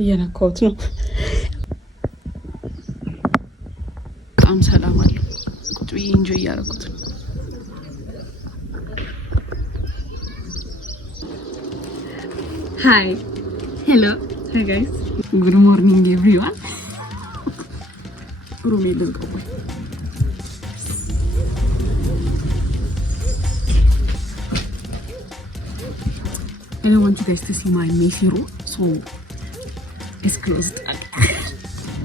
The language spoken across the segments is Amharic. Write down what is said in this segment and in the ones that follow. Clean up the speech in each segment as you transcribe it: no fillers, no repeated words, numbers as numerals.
እየነካሁት ነው። በጣም ሰላም አለው። ቁጭ ብዬ ኢንጆይ እያደረኩት ነው። ሃይ ሄሎ ሃይ ጋይስ ጉድ ሞርኒንግ ኤቭሪዋን። ሩሜ ልዝጋው። I don't want you guys to see my messy room, so it's closed.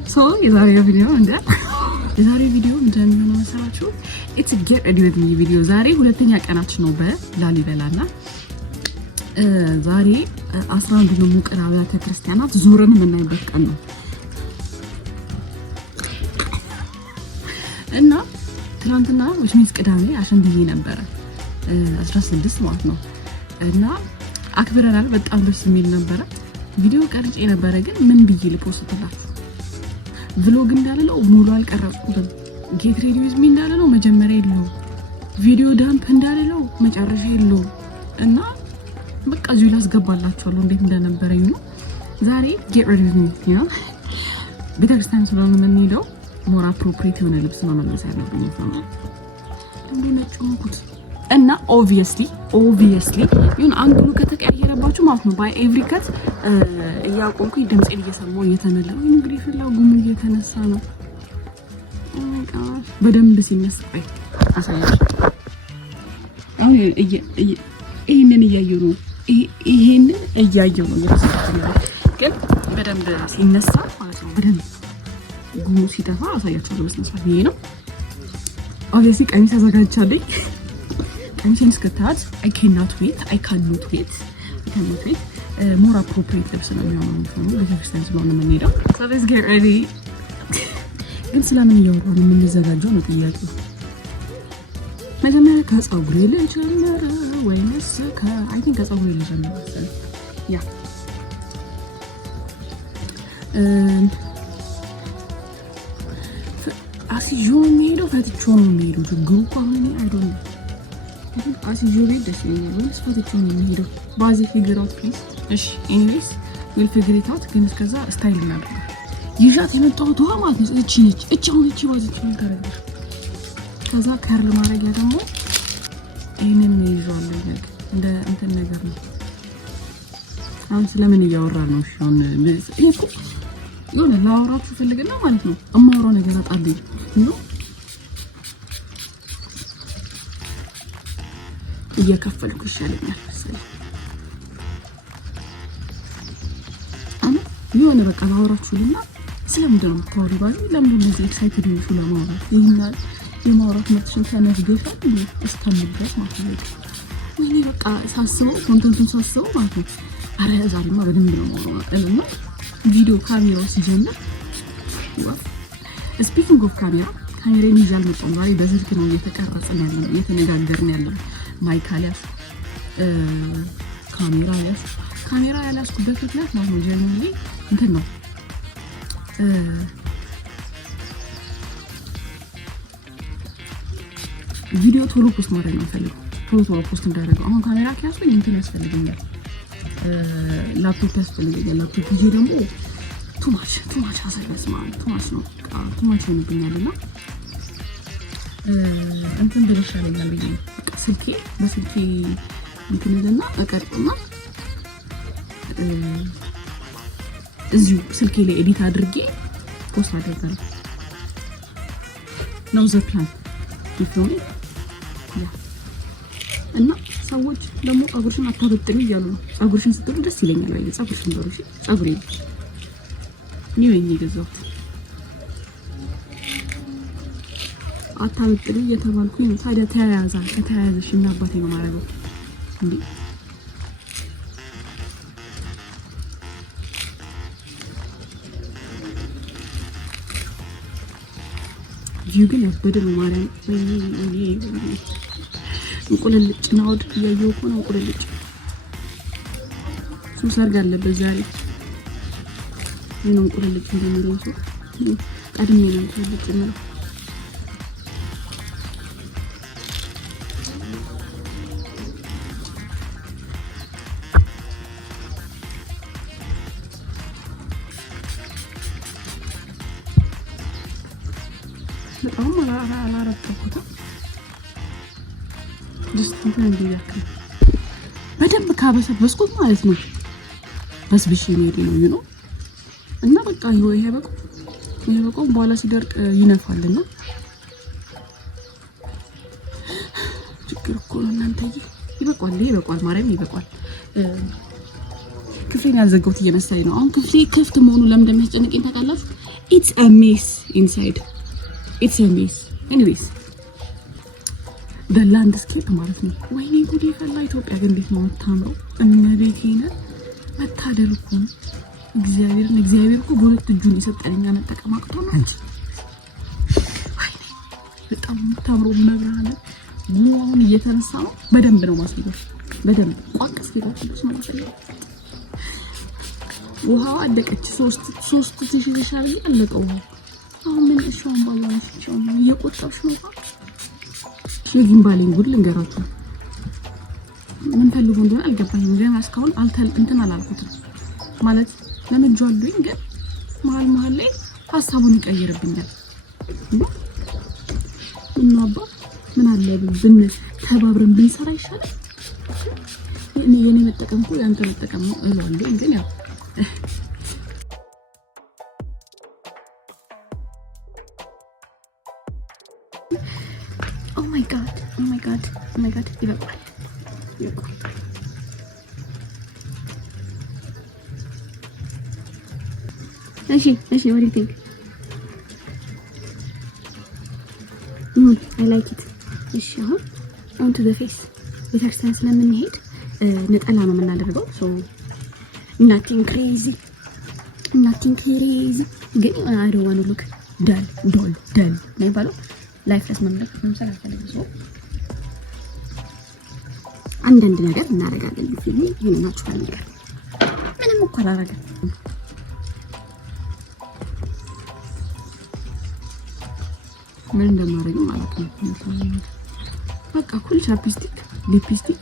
So የዛሬው ቪዲዮ እንደምን መሰራችሁ? It's a get ready with me video። ዛሬ ሁለተኛ ቀናችን ነው በላሊበላና ዛሬ 11 ነው ሙቀራ አብያተ ክርስቲያናት ዙረን የምናይበት ቀን ነው እና ትናንትና ወሽሚስ ቅዳሜ አሸንድዬ ነበረ 16 ማለት ነው እና አክብረናል። በጣም ደስ የሚል ነበረ። ቪዲዮ ቀርጬ ነበረ ግን ምን ብዬ ልፖስትላችሁ? ቭሎግ እንዳለለው ሙሉ አልቀረጽኩትም። ጌት ሬዲ ዊዝ ሚ እንዳለለው መጀመሪያ የለውም፣ ቪዲዮ ዳምፕ እንዳለለው መጨረሻ የለውም እና በቃ እዚሁ ላስገባላችኋለሁ እንዴት እንደነበረ ነው። ዛሬ ጌት ሬዲ ዊዝ ሚ ነው ቤተክርስቲያን ስለሆነ የምንሄደው ሞር አፕሮፕሪየት የሆነ ልብስ ነው መልበስ ያለብኝ ነው እና ኦብቪየስሊ ይሁን አንግሉ ከተቀያየረባችሁ ማለት ነው ባይ ኤቭሪ ከት እያቆምኩኝ ድምጼን እየሰማሁ እየተመለሁ እንግዲህ ፍላጎቱ እየተነሳ ነው። በደንብ ሲነሳ አሳያችሁ። አሁን ይሄንን እያየሁ ነው ግን በደንብ ሲነሳ ማለት ነው በደንብ ጉሙ ሲጠፋ አሳያችኋለሁ። በስነስርዓት ይሄ ነው ኦብቪየስሊ ቀሚስ አዘጋጅቻለሁ። ቀሚሴን እስክታዩት I cannot wait more appropriate ልብስ ነው የሚሆነው ቤተክርስቲያን ስለሆነ የምንሄደው። So let's get ready። ግን ስለምን እያወራን የምንዘጋጀው ነው ጥያቄው። መጀመሪያ ከፀጉሬ ልጀምር ወይስ I think ከፀጉሬ ልጀምር መሰለኝ። ያ አሲጆ የሚሄደው ፈትቼው ነው የሚሄደው። ችግሩ እኮ አሁን I don't know አሲጆ ቤት ደስ ይለኛል ወይስ ፈትቼው ነው የሚሄደው? ባዚ ፊገር አውት ፕሊዝ። እሺ ኤኒዌይስ ዊል ፊገር ኢት አውት። ግን እስከዛ ስታይል እናድርግ። ይዣት የመጣሁት ውሃ ማለት ነው እቺ ነች። አሁን እቺ ባዚች ምን ታረጋለች? ከዛ ከርል ማድረጊያ ደግሞ ይሄንን ይዟል እንደ እንትን ነገር ነው። አሁን ስለምን እያወራን ነው? እሺ አሁን ይሄ እኮ የሆነ ላወራችሁ ፈልግና ማለት ነው እማወራው ነገር አጣልኝ ነው እየከፈልኩ ይሻለኛል መሰለኝ። የሆነ በቃ ላወራችሁልና ስለምንድን ነው የምታወሪው? ባዚ ለምን እንደዚህ ኤክሳይትድ ሆንሽ ለማውራት? ይሄናል የማውራት መጥሽን ተነግደሻል እንዴ? እስከምድረስ ማለት ነው። እኔ በቃ ሳስበው ኮንቴንቱን ሳስበው ማለት ነው አረ ዛሬማ በደንብ ነው የማወራው እና ቪዲዮ ካሜራው ሲጀምር ስፒኪንግ ኦፍ ካሜራን ይዤ አልመጣሁም። ዛሬ በስልክ ነው እየተቀረጽን ያለነው እየተነጋገርን ያለነው። ማይክ አልያዝ ካሜራ ያላስኩበት ምክንያት ማለት ነው ጀነራሊ እንትን ነው ቪዲዮ ቶሎ ፖስት ማድረግ ነው ፈልገው ቶሎ ፖስት እንዳደረገው። አሁን ካሜራ ከያዝኩኝ እንትን ያስፈልገኛል፣ ላፕቶፕ ያስፈልገኛል። ላፕቶፕ ይዤ ደግሞ ቱማች አሳያስ ማለት ቱማች ነው ቱማች ይሆንብኛልና እንትን ብለሻለኛል ብዬ በስልኬ እንትንልና አቀርጥና እዚሁ ስልኬ ላይ ኤዲት አድርጌ ፖስት አደርጋለሁ ነው ዘ ፕላን ይፈውኝ። እና ሰዎች ደግሞ ፀጉርሽን አታበጥሪ እያሉ ነው። ፀጉርሽን ስትሉ ደስ ይለኛል ወይ ፀጉርሽን ዶሮሽ ፀጉሬ ነው የሚገዛው አታበጥሪ እየተባልኩኝ ነው። ታዲያ ከተያያዘሽ እና አባቴ ነው ማረገው እንዴ? ቪው ግን ያበደል ማርያም። እንቁልልጭ ነው ያየው እኮ ነው እንቁልልጭ። ሰርግ አለበት ዛሬ እንቁልልጭ እንደሚለው ሰው ቀድሜ ነው እንቁልልጭ ነው። በጣም አላረጠኩትም። ጀስት እንትን እንዲያክል በደንብ ካበሰበስኩት ማለት ነው። በስብሽ የሚሄድ ነው ነው እና በቃ ይሄ በቃ በኋላ ሲደርቅ ይነፋልና ችግር እኮ ነው እናንተዬ። ይበቃል ማርያም ይበቃል። ክፍሌን ያልዘጋሁት እየመሰለኝ ነው። አሁን ክፍሌ ክፍት መሆኑ ለምን እንደሚያስጨንቀኝ ታውቃላችሁ? ኢትስ አ ሜስ ኢንሳይድ ኢትስ አ ሜስ ኤኒዌይስ the landscape ማለት ነው። ወይኔ ጉዴ ፈላ። ኢትዮጵያ ግን እንዴት ነው የምታምረው! እመቤቴን መታደል እኮ ነው። እግዚአብሔር እኮ በሁለት እጁ የሰጠንኛ መጠቀም አቅቶ ነው እንጂ ወይኔ በጣም የምታምረው መብራነ ጉዋውን እየተነሳ ነው። በደንብ ነው ማስለሽ በደንብ ቋቅስ ይላልሽ ነው ማስለሽ። ውሃው አለቀች። 3 ተሽሻል ያለቀው። አሁን ምን እሻውን ባላሽ ነው እየቆጣሽ ነው። የጊምባሌን ጉድ ልንገራችሁ። ምን ፈልጎ እንደሆነ አልገባኝም። ገና እስካሁን እንትን አላልኩትም ማለት ለምንጇልኝ፣ ግን መሀል ላይ ሀሳቡን ይቀይርብኛል። እና አባ ምን አለ ተባብረን ብንሰራ ይሻላል። የኔ መጠቀም እኮ ያንተ መጠቀም ነው እላለሁ። ግን ያው Oh my god ይበቃል። እሺ what do you think? I like it። እሺ አሁን on to the face ቤተክርስቲያን ስለምንሄድ ነጠላ ነው የምናደርገው። so nothing crazy ግን I don't want to look dull ነው ባለው ላይፍለስ መምሰል አልፈልግም። ሰው አንዳንድ ነገር እናደርጋለን። ፊልም ይሄን ናቹራል ነገር ምንም እኮ አላደረገም። ምን እንደማደርግ ማለት ነው። በቃ ኩል ቻፕስቲክ ሊፕስቲክ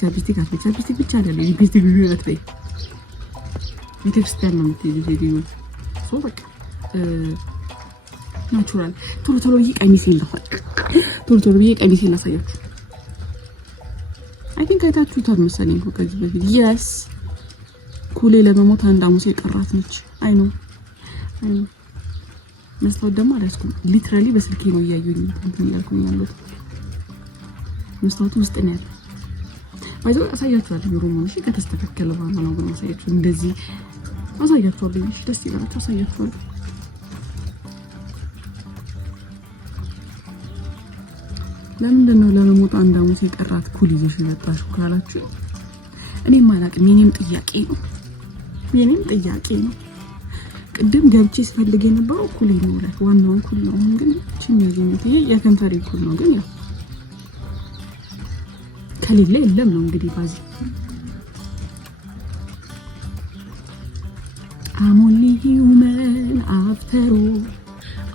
ቻፕስቲክ ብቻ አይደለም። ሊፕስቲክ ቢሆን ወይ ቤተክርስቲያን ነው የምትሄጂው። ሰው በቃ ናቹራል ቶሎ ብዬ ቀሚሴን ላሳያችሁ። አይ ቲንክ አይታችሁታል መሰለኝ እኮ ከዚህ በፊት። የስ ኩሌ ለመሞት አንድ ሐሙስ የቀራት ነች። አይ ነው መስታወት ደግሞ አላስኩም። ሊትራሊ በስልኬ ነው እያየሁኝ እንትን እያልኩኝ ያለሁት። መስታወቱ ውስጥ ነው ያለው። ባይዘው አሳያችኋለሁ። ሮማን እሺ ከተስተካከለ በኋላ ነው ግን አሳያችሁ። እንደዚህ አሳያችኋለሁ። እሺ ደስ ይላችሁ። አሳያችኋለሁ። ለምንድን ነው ለመሞት አንድ ሐሙስ የቀራት ኩል ይዘሽ የመጣሽው ካላችሁ እኔም አላቅም። የኔም ጥያቄ ነው። ቅድም ገብቼ ስፈልግ የነበረው ኩል ነው ማለት ዋናውን ኩል ነው። አሁን ግን እቺን ያገኘሁት ይሄ የከንፈሬ ኩል ነው። ግን ያው ከሌለ የለም ነው እንግዲህ ባዚ I'm only human after all.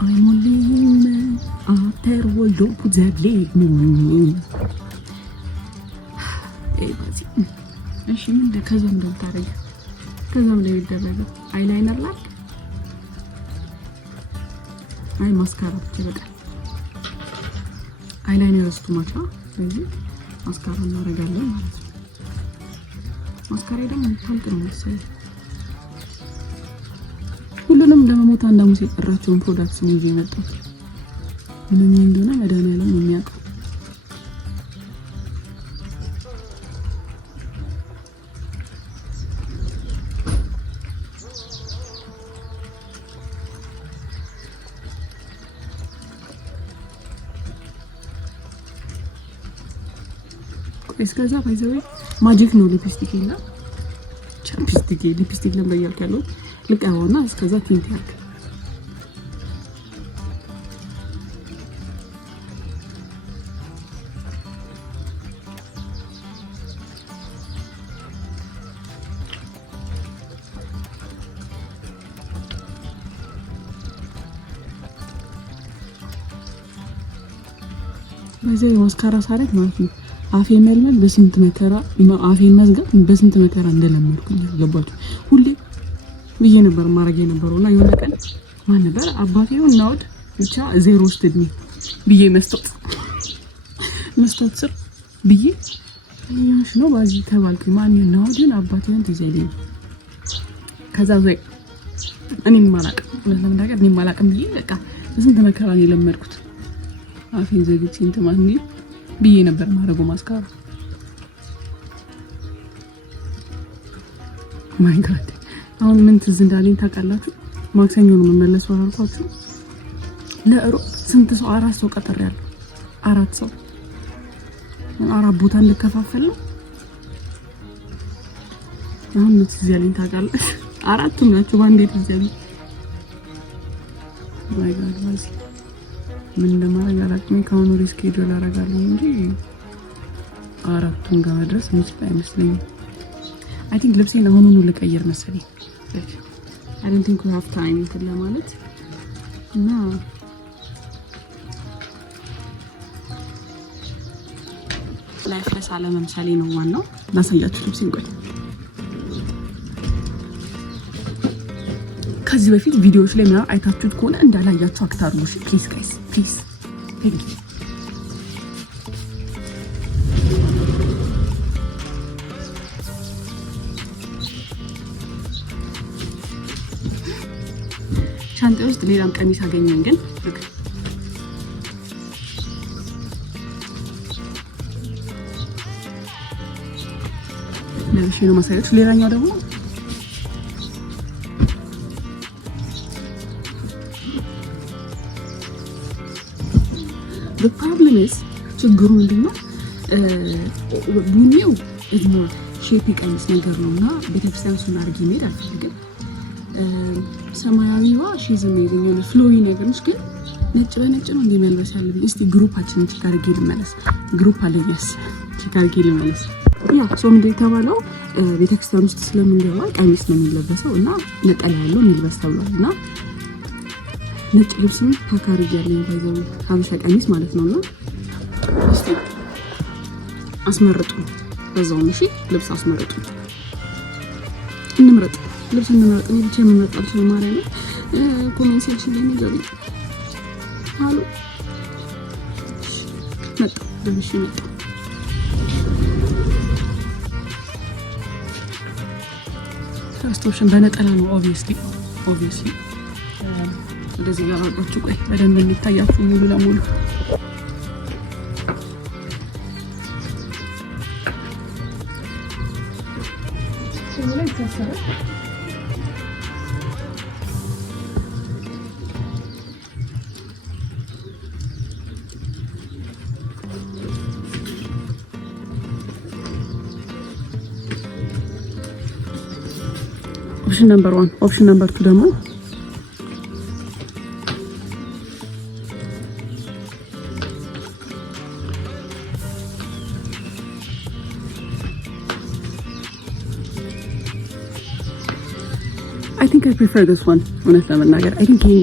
I'm only human after all. Don't put that leg more. ባዚ እሺ ምን ከዛም እንደምታረጊ ከዛም ላይ ይደረጋል። አይላይነር ላይ አይ ማስካራ ብቻ በቃ አይላይነር እስቱ ማቻ ስለዚህ ማስካራ እናደርጋለን ማለት ነው። ማስካራ ደግሞ ታልቅ ነው መሰለኝ። ሁሉንም ለመሞት አንድ ሐሙስ የቀራቸውን ፕሮዳክት ነው ይዤ የመጣሁት። ምን እንደሆነ መድኃኒዓለም የሚያውቀው። እስከዛ ባይዘው ማጂክ ነው ሊፕስቲክ እና ቻፕስቲክ ሊፕስቲክ ለምን ያልካለው ልቀውና እስከዛ ቲንት ያርክ ባይዘው ማስካራ ሳረግ ማለት ነው። አፌ መልመል በስንት መከራ አፌን መዝጋት በስንት መከራ እንደለመድኩኝ ገባችሁ። ሁሌ ብዬ ነበር ማረግ የነበረውና የሆነ ቀን ማን ነበር አባቴ ነው እናውድ ብቻ ዜሮ ውስጥ ብዬ መስጠት ስር ብዬ ያሽ ነው ባዚ ተባልኩ። ማን ነው ግን አባቴን ትዘልኝ ከዛ ዘይ እኔም ማላቀም ለምን ነገር እኔም ማላቀም ብዬ በቃ ዝም ተመከራን የለመድኩት አፌን ዘግቼ እንትን ማን ብዬ ነበር ማረገው ማስካራ ማይ ጋድ አሁን ምን ትዝ እንዳለኝ ታውቃላችሁ? ማክሰኞ ነው የምመለሰው አልኳችሁ። ለእሮብ ስንት ሰው 4 ሰው ቀጥሬያለሁ። 4 ሰው 4 ቦታ እንከፋፈል ነው። አሁን ምን ትዝ ያለኝ ታውቃለህ? 4ቱም ናቸው ባንዴ ትዝ ያለኝ። ማይ ጋድ ዋዚ ምን እንደማደርግ አላውቅም። ከአሁኑ ሪስኬጁል አደርጋለሁ እንጂ 4ቱም ጋር መድረስ ምንም አይመስለኝም። I think ልብሴን አሁኑኑ ልቀይር መሰለኝ። I don't think we have time እንትን ለማለት እና ላይፍለስ አለመምሰሌ ነው ዋናው። ላሳያችሁ ልብሴን ቆይ። ከዚህ በፊት ቪዲዮዎች ላይ ምናምን አይታችሁት ከሆነ እንዳላያችሁ አክታሩ ፕሊዝ ጋይስ ፕሊዝ ቴንክ ዩ። ሻንጤ ውስጥ ሌላም ቀሚስ አገኘን ግን ለብሼ ነው ማሳያችሁ። ሌላኛው ደግሞ the problem is ችግሩ ምንድነው ቡኒው እዝሞ ሼፕ ቀሚስ ነገር ነውና ቤተክርስቲያን ሱን አድርጌ መሄድ አልፈልግም። ሰማያዊዋ ሺዝ አሜዚንግ ነው ፍሎዊ ነገርሽ ግን ነጭ በነጭ ነው እንደሚያልበስ አለብኝ። እስቲ ግሩፓችንን ቼክ አድርጌ ልመለስ። ግሩፕ አለኝስ ቼክ አድርጌ ልመለስ። ያ ሶ ምን ተባለው ቤተክርስቲያን ውስጥ ስለምንገባ ቀሚስ ነው የሚለበሰው እና ነጠላ ያለው የሚልበስ ተብሏልና ነጭ ልብስም ታካሪ ያለኝ ባይዘው ሀበሻ ቀሚስ ማለት ነውና እስቲ አስመርጡ በዛው እሺ ልብስ አስመርጡ እንምረጥ ልብስ እንምረጥ ነው ብቻ የምመጣው ሰው ማለት ነው። ኮሜንት ሴክሽን ላይ ነገር አሉ መጣ ደምሽ መጣ ፈርስቶሽን በነጠላ ነው ኦብቪየስሊ እንደዚህ ያላችሁ ቆይ በደንብ እንታያችሁ ሙሉ ለሙሉ ላይ ተሰራ option number 1 option number 2 ደግሞ I think I prefer this one honest ለመናገር I think ይሄ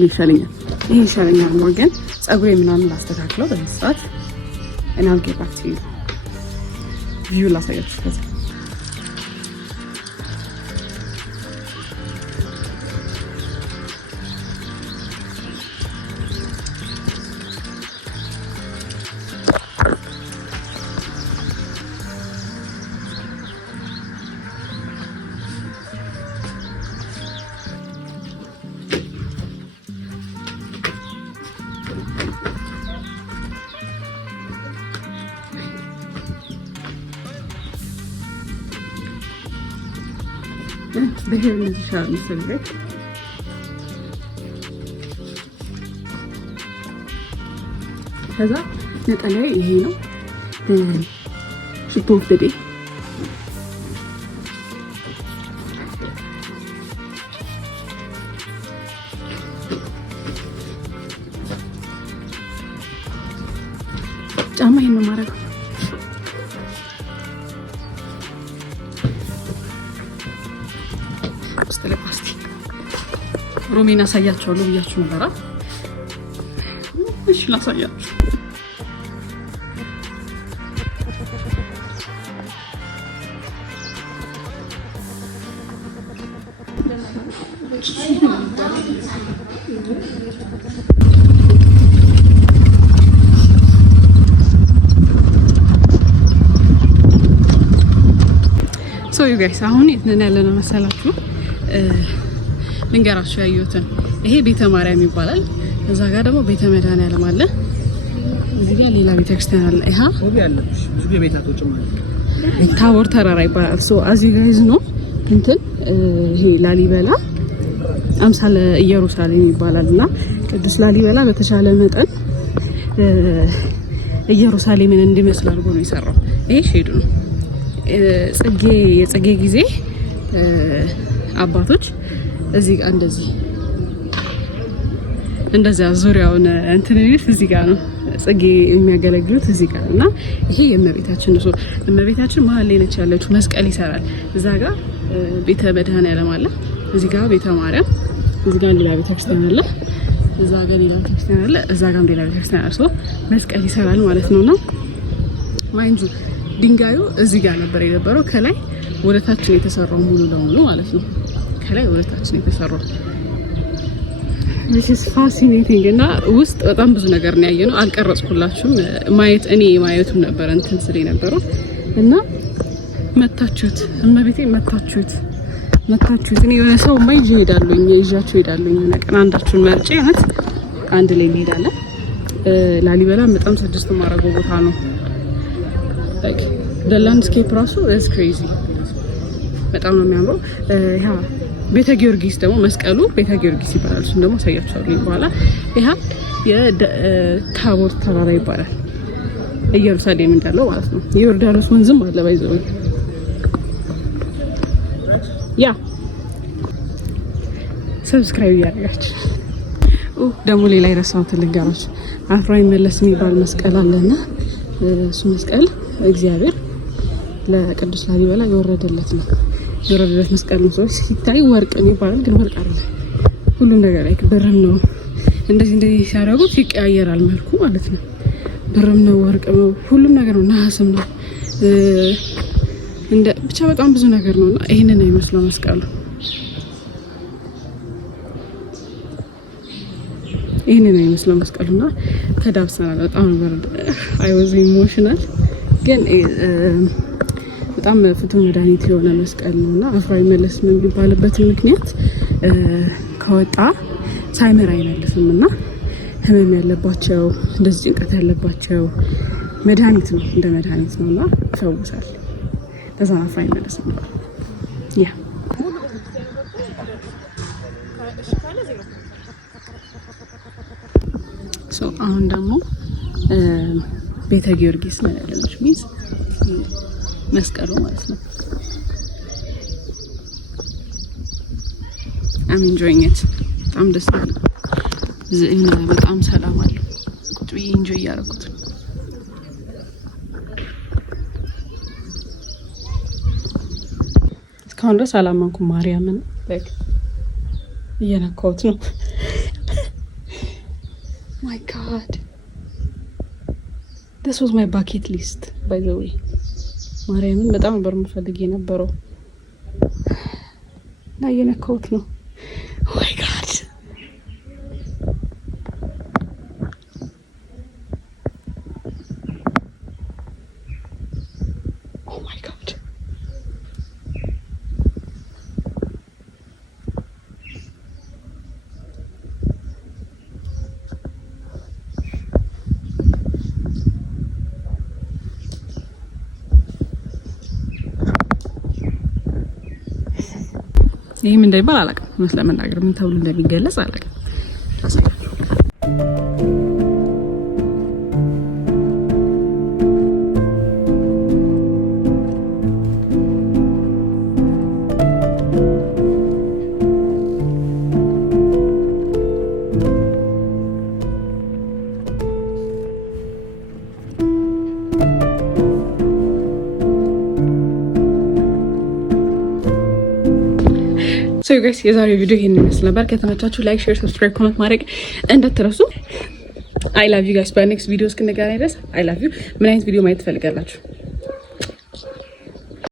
ይሻለኛል more ግን ጸጉሬ ምናምን ላስተካክለው በስፋት and I'll get back to you view ላሳያችሁ ከዛ በሄር ልጅሻል መሰለኝ ከዛ ነጠላዬ ይሄ ነው ሽቶ ወፍደዴ ጫማ ይሄን ነው ማረግ ሮሜና ሳያቸዋለሁ ብያችሁ ነበር። እሺ ላሳያችሁ። ሶ ዩ ጋይስ አሁን የት ነን ያለነው መሰላችሁ? ልንገራችሁ ያየሁትን። ይሄ ቤተ ማርያም ይባላል። እዛ ጋር ደግሞ ቤተ መድኃኔዓለም አለ። እዚህ ጋር ሌላ ቤተክርስቲያን አለ። ይሄ ብዙ ቤታቶች ማለት ታቦር ተራራ ይባላል። ሶ አዚ ጋይዝ ነው እንትን ይሄ ላሊበላ አምሳለ ኢየሩሳሌም ይባላልና ቅዱስ ላሊበላ በተሻለ መጠን ኢየሩሳሌምን እንዲመስል አድርጎ ነው የሰራው። ይሄ ሼዱ ነው። የጽጌ ጊዜ አባቶች እዚህ ጋር እንደዚህ ዙሪያውን እንትን ነው እዚህ ጋር ነው ጽጌ የሚያገለግሉት እዚህ ጋር እና ይሄ የእመቤታችን ነው። እመቤታችን መሀል ላይ ነች ያለችው። መስቀል ይሰራል። እዛ ጋር ቤተ መድኃኔዓለም አለ። እዚህ ጋር ቤተ ማርያም፣ እዚህ ጋር ሌላ ቤተክርስቲያን አለ። እዛ ጋር ሌላ ቤተክርስቲያን አለ። እዛ ጋር ሌላ ቤተክርስቲያን አለ። መስቀል ይሰራል ማለት ነውና ማይንዱ ድንጋዩ እዚህ ጋር ነበር የነበረው። ከላይ ወደታች ነው የተሰራው ሙሉ ለሙሉ ማለት ነው። ከላይ ወደታች ነው የተሰራው። this is fascinating እና ውስጥ በጣም ብዙ ነገር ነው ያየነው። አልቀረጽኩላችሁም። ማየቱን ነበር እንትን ስለ ነበረው እና መታችሁት እመቤቴ መታችሁት እኔ የሆነ ሰው ይዣችሁ ሄዳለሁ የሆነ ቀን አንዳችሁን መርጬ እውነት አንድ ላይ እንሄዳለን። ላሊበላ በጣም ስድስት ማረገው ቦታ ነው። like the landscape ራሱ is crazy በጣም ነው የሚያምረው። ያ ቤተ ጊዮርጊስ ደግሞ መስቀሉ ቤተ ጊዮርጊስ ይባላል። እሱን ደግሞ አሳያችኋለሁ በኋላ። ያ የታቦር ተራራ ይባላል ኢየሩሳሌም እንዳለው ማለት ነው። የዮርዳኖስ ወንዝም አለ ባይዘው። ያ ሰብስክራይብ ያደርጋችሁ። ደግሞ ሌላ የረሳሁት ልንገራችሁ። አፍራ ይመለስ የሚባል መስቀል አለና እሱ መስቀል እግዚአብሔር ለቅዱስ ላሊበላ የወረደለት መስቀል ነው። ሰዎች ሲታይ ወርቅ ነው ይባላል፣ ግን ወርቅ አይደለም። ሁሉም ነገር ላይ ብርም ነው። እንደዚህ ሲያደርጉት ይቀያየራል መልኩ ማለት ነው። ብርም ነው፣ ወርቅ ነው፣ ሁሉም ነገር ነው። ነሐስም ነው። ብቻ በጣም ብዙ ነገር ነውና ይሄንን ነው የሚመስለው መስቀሉ። ይሄንን ነው የሚመስለው መስቀሉና ተዳብሰናል። በጣም ነበር አይ ዋዝ ኢሞሽናል። ግን በጣም ፍቱን መድኃኒት የሆነ መስቀል ነውና አፍራ ይመለስ የሚባልበት ምክንያት ከወጣ ሳይመር አይመልስምና ህመም ያለባቸው እንደዚህ ጭንቀት ያለባቸው መድኃኒት ነው፣ እንደ መድኃኒት ነውና ይፈውሳል። ለዛ አፍራ ይመለስ የሚባል ያ አሁን ደግሞ ቤተ ጊዮርጊስ ነው ያለነው ሚስ መስቀሉ ማለት ነው። I'm enjoying it። በጣም ደስ ይላል። በጣም ሰላም አለው። ቁጭ ብዬ ኢንጆይ እያደረኩት እስካሁን ድረስ አላመንኩም። ማርያምን እየነካሁት ነው። My God, this was my bucket list by the way። ማርያምን በጣም ነበር የምፈልግ የነበረው እና እየነካሁት ነው። Oh my God, oh my God. ይሄም እንዳይባል አላውቅም። መስለ መናገር ምን ተብሎ እንደሚገለጽ አላውቅም። ሶ ጋይስ የዛሬው ቪዲዮ ይሄን ይመስል ነበር። ከተመቻችሁ ላይክ፣ ሼር፣ ሰብስክራይብ፣ ኮሜንት ማድረግ እንዳትረሱ። አይ ላቭ ዩ ጋይስ። በኔክስት ቪዲዮ እስክንገናኝ ድረስ አይ ላቭ ዩ። ምን አይነት ቪዲዮ ማየት ትፈልጋላችሁ?